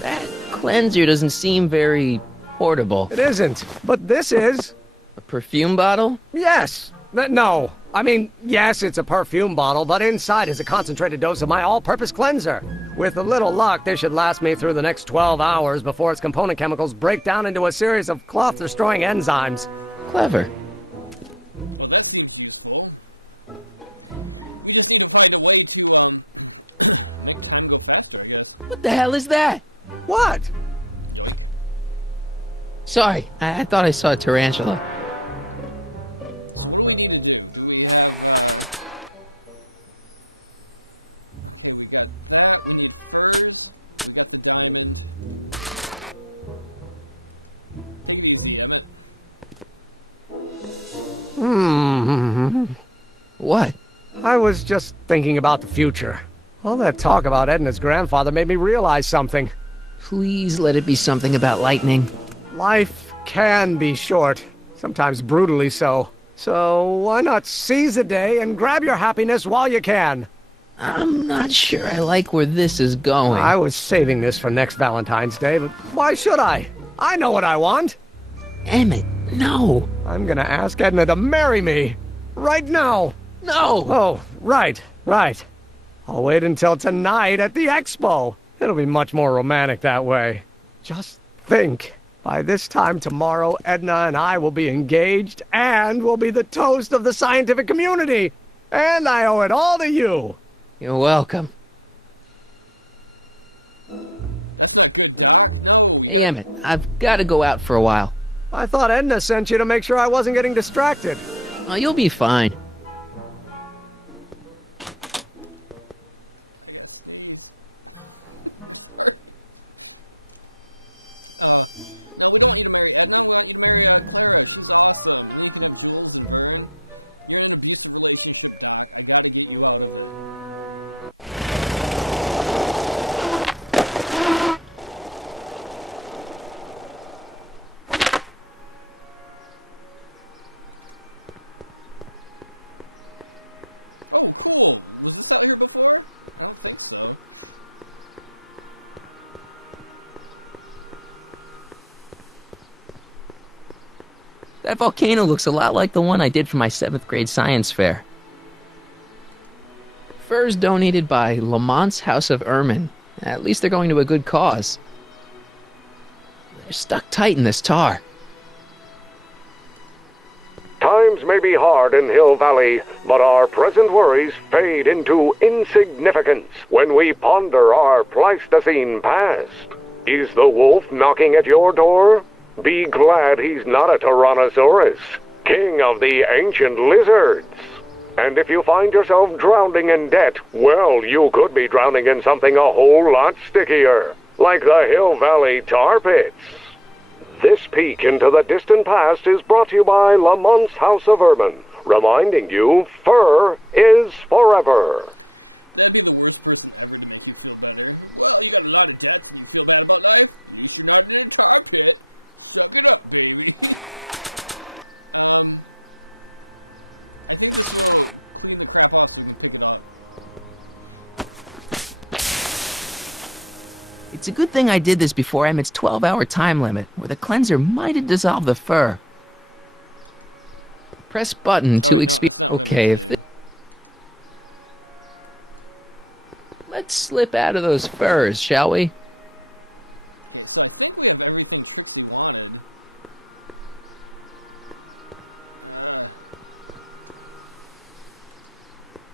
That cleanser doesn't seem very portable. It isn't, but this is. A perfume bottle? Yes. No. I mean, yes, it's a perfume bottle, but inside is a concentrated dose of my all-purpose cleanser. With a little luck, this should last me through the next 12 hours before its component chemicals break down into a series of cloth-destroying enzymes. Clever. What the hell is that? What? Sorry, I thought I saw a tarantula. What? I was just thinking about the future. All that talk about Edna's grandfather made me realize something. Please let it be something about lightning. Life can be short, sometimes brutally so. So why not seize the day and grab your happiness while you can? I'm not sure I like where this is going. I was saving this for next Valentine's Day, but why should I? I know what I want. Emmett, no. I'm gonna ask Edna to marry me. Right now. No! Oh, right. I'll wait until tonight at the expo. It'll be much more romantic that way. Just think. By this time tomorrow, Edna and I will be engaged and will be the toast of the scientific community. And I owe it all to you. You're welcome. Hey, Emmett, I've got to go out for a while. I thought Edna sent you to make sure I wasn't getting distracted. Oh, you'll be fine. That volcano looks a lot like the one I did for my 7th grade science fair. Furs donated by Lamont's House of Ermine. At least they're going to a good cause. They're stuck tight in this tar. Times may be hard in Hill Valley, but our present worries fade into insignificance when we ponder our Pleistocene past. Is the wolf knocking at your door? Be glad he's not a Tyrannosaurus, king of the ancient lizards. And if you find yourself drowning in debt, well, you could be drowning in something a whole lot stickier, like the Hill Valley tar pits. This peek into the distant past is brought to you by Lamont's House of Ermine, reminding you fur is forever. It's a good thing I did this before Emmett's 12-hour time limit, where the cleanser might have dissolved the fur. Press button to experience. Okay, if this... Let's slip out of those furs, shall we?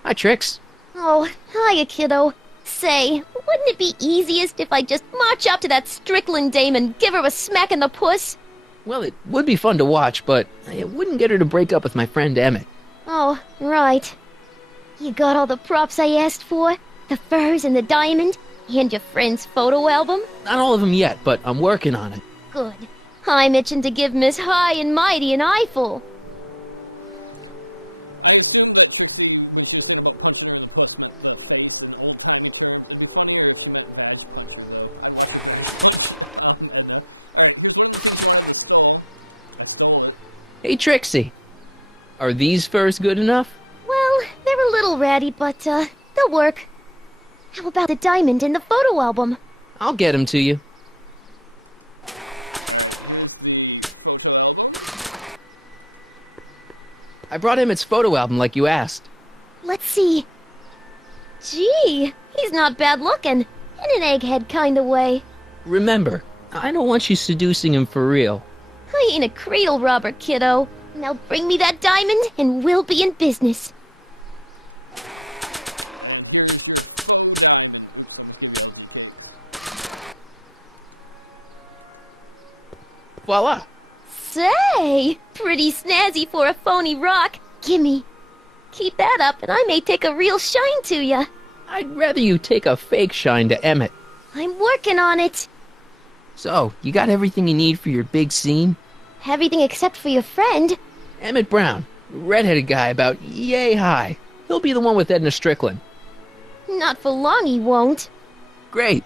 Hi, Trix. Oh, hiya, kiddo. Say, wouldn't it be easiest if I just march up to that Strickland dame and give her a smack in the puss? Well, it would be fun to watch, but it wouldn't get her to break up with my friend Emmett. Oh, right. You got all the props I asked for? The furs and the diamond? And your friend's photo album? Not all of them yet, but I'm working on it. Good. I'm itching to give Miss High and Mighty an eyeful. Hey, Trixie. Are these furs good enough? Well, they're a little ratty, but, they'll work. How about the diamond in the photo album? I'll get him to you. I brought Emmett's photo album like you asked. Let's see. Gee, he's not bad looking. In an egghead kind of way. Remember, I don't want you seducing him for real. I ain't a cradle robber, kiddo. Now bring me that diamond and we'll be in business. Voila! Say, pretty snazzy for a phony rock. Gimme. Keep that up and I may take a real shine to ya. I'd rather you take a fake shine to Emmett. I'm working on it. So, you got everything you need for your big scene? Everything except for your friend. Emmett Brown, redheaded guy about yay high. He'll be the one with Edna Strickland. Not for long he won't. Great.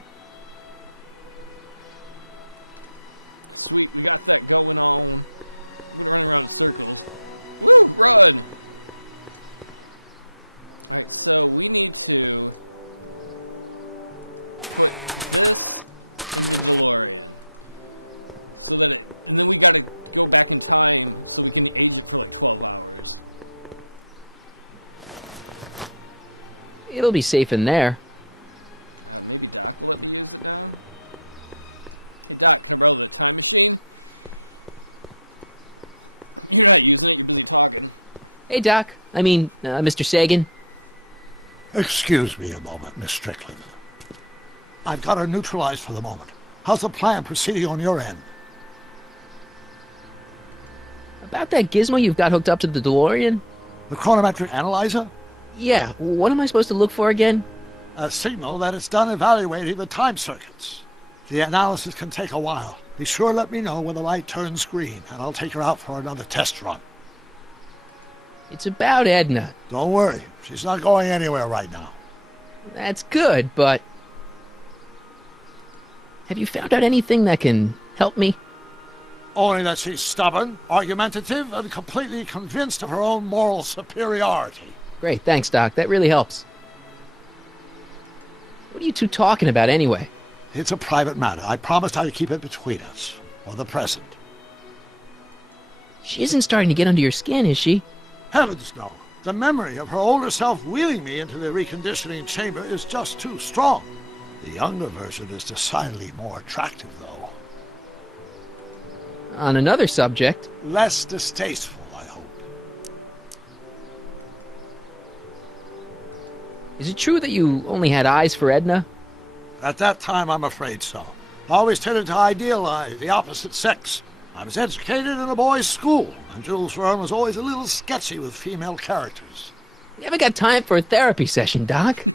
It'll be safe in there. Hey, Doc. Mr. Sagan. Excuse me a moment, Miss Strickland. I've got her neutralized for the moment. How's the plan proceeding on your end? About that gizmo you've got hooked up to the DeLorean? The chronometric analyzer? Yeah, what am I supposed to look for again? A signal that it's done evaluating the time circuits. The analysis can take a while. Be sure to let me know when the light turns green, and I'll take her out for another test run. It's about Edna. Don't worry, she's not going anywhere right now. That's good, but... Have you found out anything that can help me? Only that she's stubborn, argumentative, and completely convinced of her own moral superiority. Great, thanks, Doc. That really helps. What are you two talking about, anyway? It's a private matter. I promised I'd keep it between us, for the present. She isn't starting to get under your skin, is she? Heavens, no. The memory of her older self wheeling me into the reconditioning chamber is just too strong. The younger version is decidedly more attractive, though. On another subject... Less distasteful, I hope. Is it true that you only had eyes for Edna? At that time, I'm afraid so. I always tended to idealize the opposite sex. I was educated in a boys' school, and Jules Verne was always a little sketchy with female characters. Never got time for a therapy session, Doc.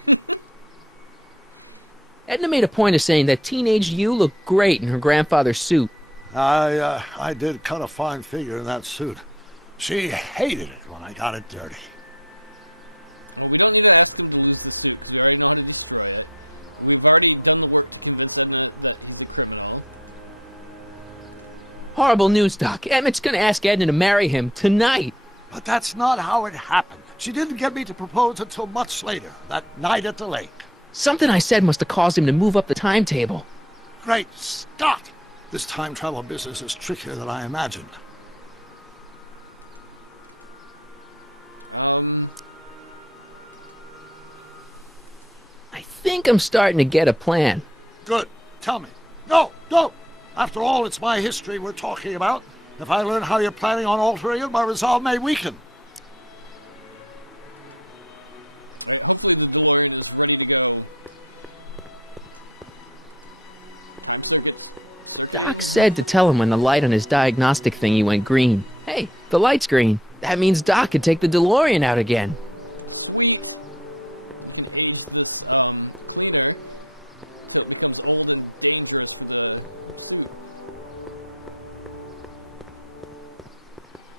Edna made a point of saying that teenage you looked great in her grandfather's suit. I did cut a fine figure in that suit. She hated it when I got it dirty. Horrible news, Doc. Emmett's gonna ask Edna to marry him tonight. But that's not how it happened. She didn't get me to propose until much later, that night at the lake. Something I said must have caused him to move up the timetable. Great Scott! This time travel business is trickier than I imagined. I think I'm starting to get a plan. Good. Tell me. No, don't! After all, it's my history we're talking about. If I learn how you're planning on altering it, my resolve may weaken. Doc said to tell him when the light on his diagnostic thingy went green. Hey, the light's green. That means Doc could take the DeLorean out again.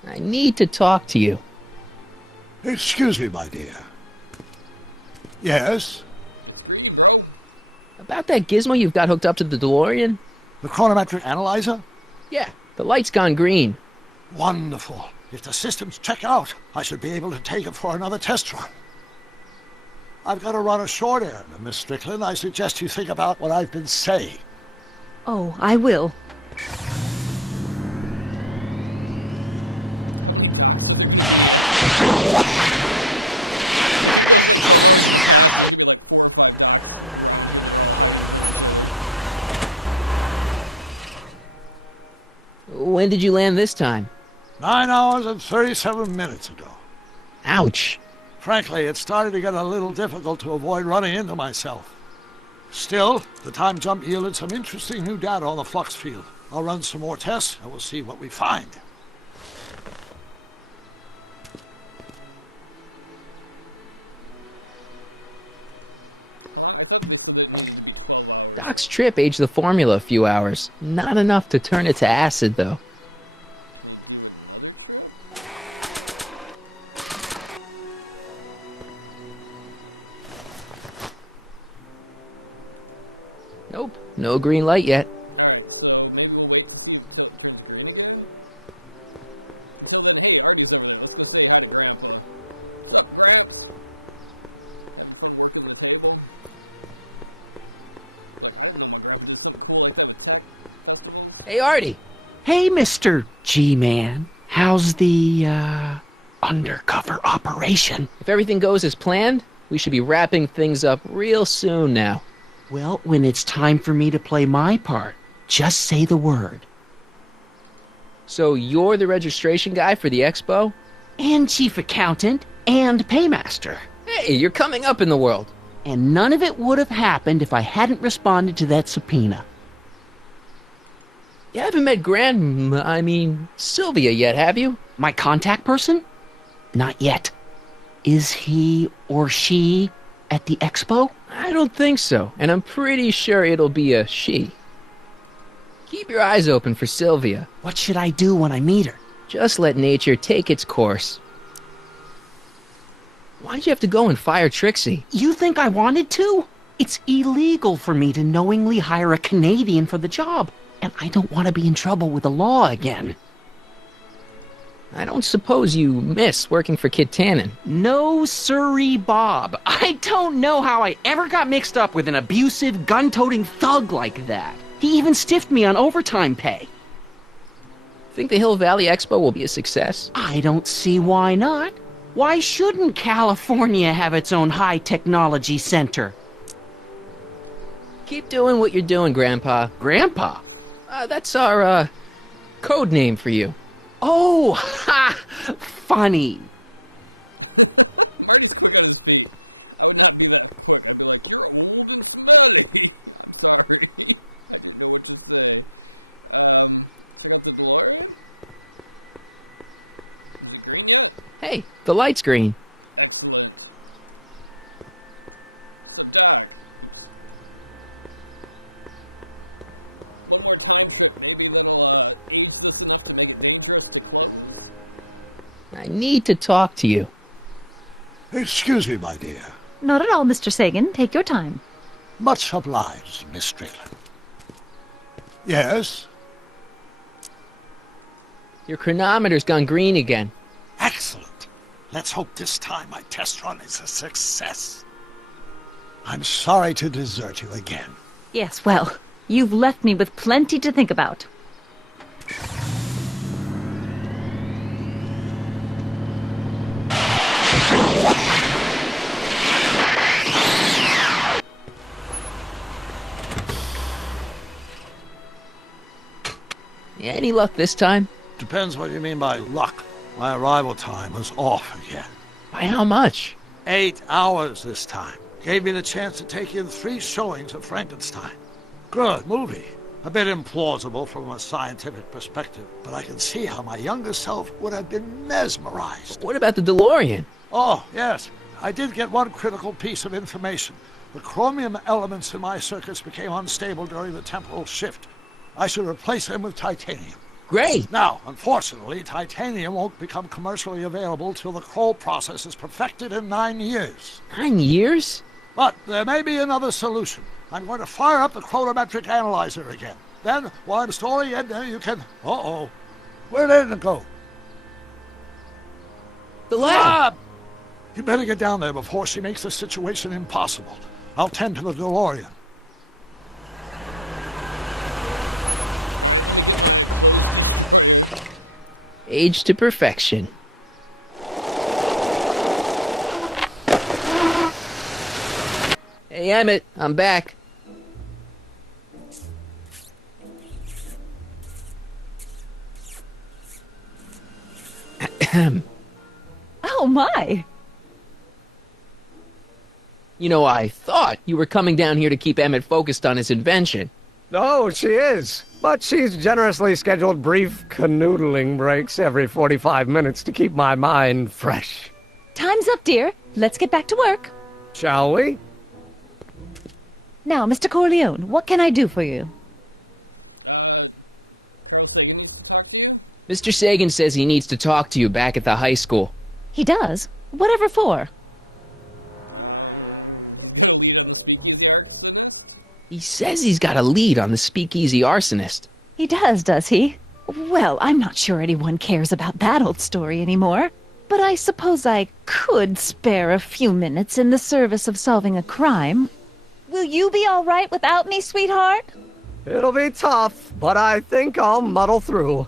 I need to talk to you. Excuse me, my dear. Yes? About that gizmo you've got hooked up to the DeLorean? The chronometric analyzer? Yeah, the light's gone green. Wonderful. If the systems check out, I should be able to take it for another test run. I've got to run a short errand, Miss Strickland. I suggest you think about what I've been saying. Oh, I will. When did you land this time? 9 hours and 37 minutes ago. Ouch. Frankly, it started to get a little difficult to avoid running into myself. Still, the time jump yielded some interesting new data on the flux field. I'll run some more tests, and we'll see what we find. Doc's trip aged the formula a few hours. Not enough to turn it to acid, though. Nope, no green light yet. Hey, Artie. Hey, Mr. G-Man. How's the, undercover operation? If everything goes as planned, we should be wrapping things up real soon now. Well, when it's time for me to play my part, just say the word. So you're the registration guy for the expo? And chief accountant, and paymaster. Hey, you're coming up in the world. And none of it would have happened if I hadn't responded to that subpoena. You haven't met Sylvia yet, have you? My contact person? Not yet. Is he or she at the expo? I don't think so, and I'm pretty sure it'll be a she. Keep your eyes open for Sylvia. What should I do when I meet her? Just let nature take its course. Why'd you have to go and fire Trixie? You think I wanted to? It's illegal for me to knowingly hire a Canadian for the job, and I don't want to be in trouble with the law again. I don't suppose you miss working for Kid Tannen. No sirree, Bob. I don't know how I ever got mixed up with an abusive, gun-toting thug like that. He even stiffed me on overtime pay. Think the Hill Valley Expo will be a success? I don't see why not. Why shouldn't California have its own high-technology center? Keep doing what you're doing, Grandpa. Grandpa? That's our, code name for you. Oh, ha! Funny. Hey, the light's green. I need to talk to you. Excuse me, my dear. Not at all, Mr. Sagan. Take your time. Much obliged, Miss Strickland. Yes? Your chronometer's gone green again. Excellent. Let's hope this time my test run is a success. I'm sorry to desert you again. Yes, well, you've left me with plenty to think about. Any luck this time? Depends what you mean by luck. My arrival time was off again. By how much? 8 hours this time. Gave me the chance to take in 3 showings of Frankenstein. Good movie. A bit implausible from a scientific perspective, but I can see how my younger self would have been mesmerized. What about the DeLorean? Oh, yes. I did get one critical piece of information. The chromium elements in my circuits became unstable during the temporal shift. I should replace them with titanium. Great. Now, unfortunately, titanium won't become commercially available till the Kroll process is perfected in 9 years. 9 years? But there may be another solution. I'm going to fire up the chronometric analyzer again. Then, while I'm storing it, you can... Uh-oh. Where did it go? The lab! You better get down there before she makes the situation impossible. I'll tend to the DeLorean. Aged to perfection. Hey, Emmett, I'm back. Oh, my. You know, I thought you were coming down here to keep Emmett focused on his invention. Oh, she is. But she's generously scheduled brief canoodling breaks every 45 minutes to keep my mind fresh. Time's up, dear. Let's get back to work. Shall we? Now, Mr. Corleone, what can I do for you? Mr. Sagan says he needs to talk to you back at the high school. He does? Whatever for? He says he's got a lead on the speakeasy arsonist. He does he? Well, I'm not sure anyone cares about that old story anymore. But I suppose I could spare a few minutes in the service of solving a crime. Will you be all right without me, sweetheart? It'll be tough, but I think I'll muddle through.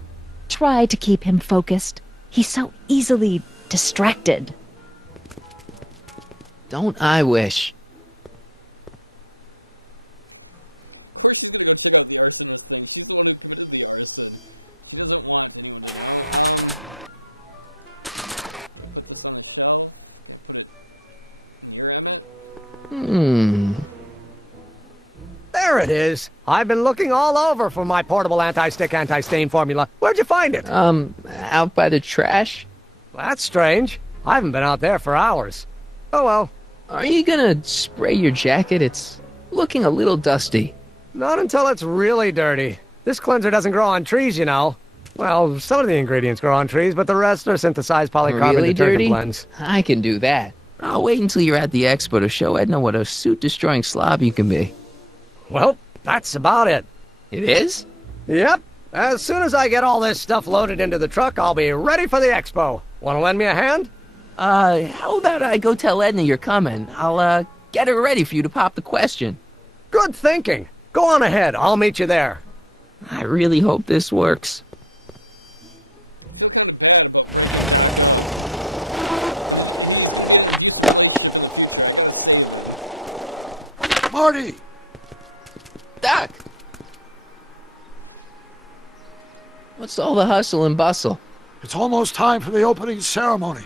Try to keep him focused. He's so easily distracted. Don't I wish? There it is. I've been looking all over for my portable anti-stick, anti-stain formula. Where'd you find it? Out by the trash? That's strange. I haven't been out there for hours. Oh well. Are you gonna spray your jacket? It's looking a little dusty. Not until it's really dirty. This cleanser doesn't grow on trees, you know. Well, some of the ingredients grow on trees, but the rest are synthesized polycarbonate Really detergent dirty? blends. I can do that. I'll wait until you're at the expo to show Edna what a suit-destroying slob you can be. Well, that's about it. It is? Yep. As soon as I get all this stuff loaded into the truck, I'll be ready for the expo. Want to lend me a hand? How about I go tell Edna you're coming? I'll, get her ready for you to pop the question. Good thinking. Go on ahead. I'll meet you there. I really hope this works. Marty! Doc! What's all the hustle and bustle? It's almost time for the opening ceremony.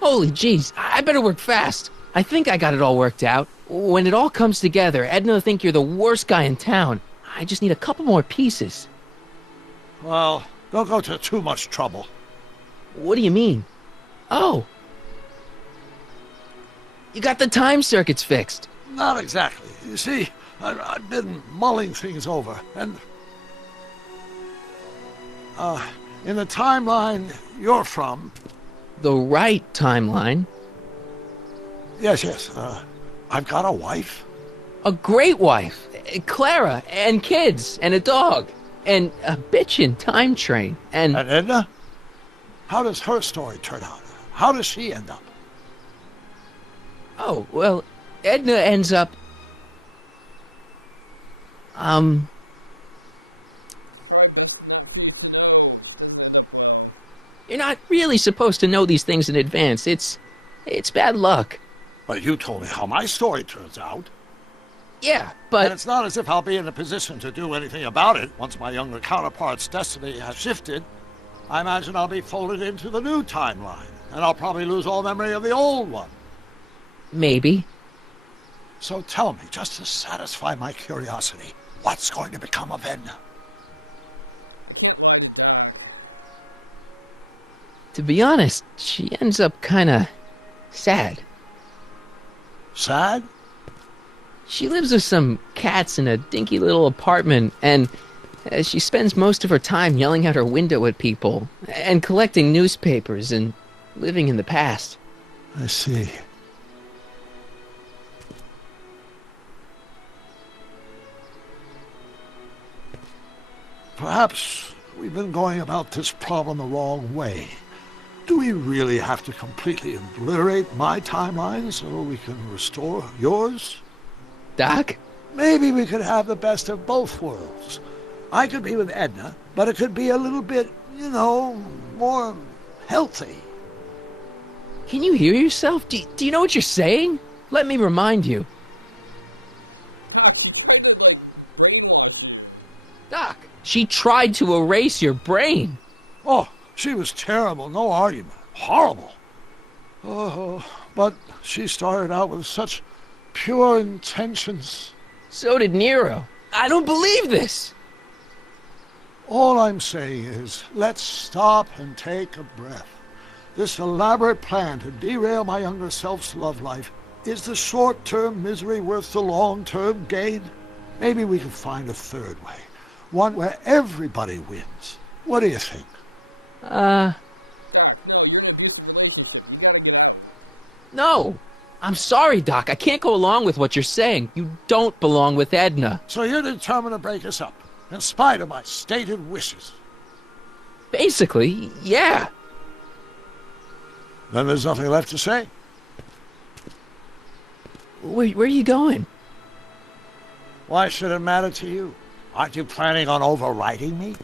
Holy jeez, I better work fast. I think I got it all worked out. When it all comes together, Edna will think you're the worst guy in town. I just need a couple more pieces. Well, don't go to too much trouble. What do you mean? Oh! You got the time circuits fixed. Not exactly. You see, I've been mulling things over, and... in the timeline you're from... The right timeline? Yes, I've got a wife. A great wife. Clara, and kids, and a dog. And a bitchin' time train, And Edna? How does her story turn out? How does she end up? Oh, well, Edna ends up... You're not really supposed to know these things in advance. It's bad luck. But you told me how my story turns out. Yeah, And but... it's not as if I'll be in a position to do anything about it once my younger counterpart's destiny has shifted. I imagine I'll be folded into the new timeline, and I'll probably lose all memory of the old one. Maybe. So tell me, just to satisfy my curiosity, what's going to become of Edna? To be honest, she ends up kinda sad. Sad? She lives with some cats in a dinky little apartment, and she spends most of her time yelling out her window at people, and collecting newspapers, and living in the past. I see. Perhaps we've been going about this problem the wrong way. Do we really have to completely obliterate my timeline so we can restore yours? Doc? Maybe we could have the best of both worlds. I could be with Edna, but it could be a little bit, more healthy. Can you hear yourself? Do you know what you're saying? Let me remind you. Doc, she tried to erase your brain. Oh, she was terrible, no argument. Horrible. Oh, but she started out with such pure intentions. So did Nero. I don't believe this. All I'm saying is, let's stop and take a breath. This elaborate plan to derail my younger self's love life, is the short-term misery worth the long-term gain? Maybe we can find a third way. One where everybody wins. What do you think? No. I'm sorry, Doc. I can't go along with what you're saying. You don't belong with Edna. So you're determined to break us up, in spite of my stated wishes? Basically, yeah. Then there's nothing left to say. Where are you going? Why should it matter to you? Aren't you planning on overriding me?